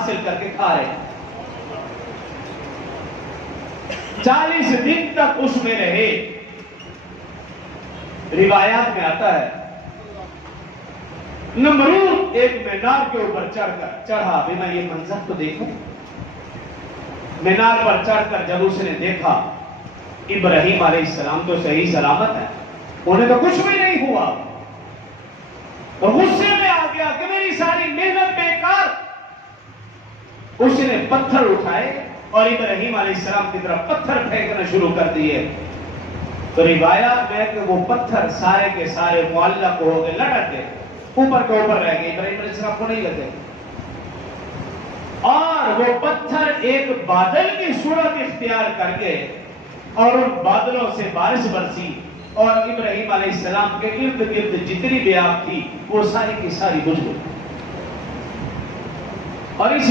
حاصل کر کے کھا رہے. 40 دن تک اس میں رہے. روایات میں آتا ہے نمرود ایک مینار کے اوپر چڑھا. میں یہ منظر تو دیکھوں. مینار پر چڑھ کر جب اس نے دیکھا ابراہیم علیہ السلام تو صحیح سلامت ہے, انہیں تو کچھ بھی نہیں ہوا, تو غصے میں آ گیا کہ میری ساری محنت بیکار. اس نے پتھر اٹھائے اور ابراہیم علیہ السلام کی طرف پتھر پھینکنا شروع کر دیے. تو روایات میں کہ وہ پتھر سارے کے سارے معلق ہو گئے, لٹک گئے, اوپر کے اوپر رہ گئے, ابراہیم علیہ السلام کو نہیں لگے. اور وہ پتھر ایک بادل کی صورت اختیار کر کے اور ان بادلوں سے بارش برسی اور ابراہیم علیہ السلام کے ارد گرد جتنی بھی آگ تھی وہ ساری کی ساری بجھ گئی. اور اس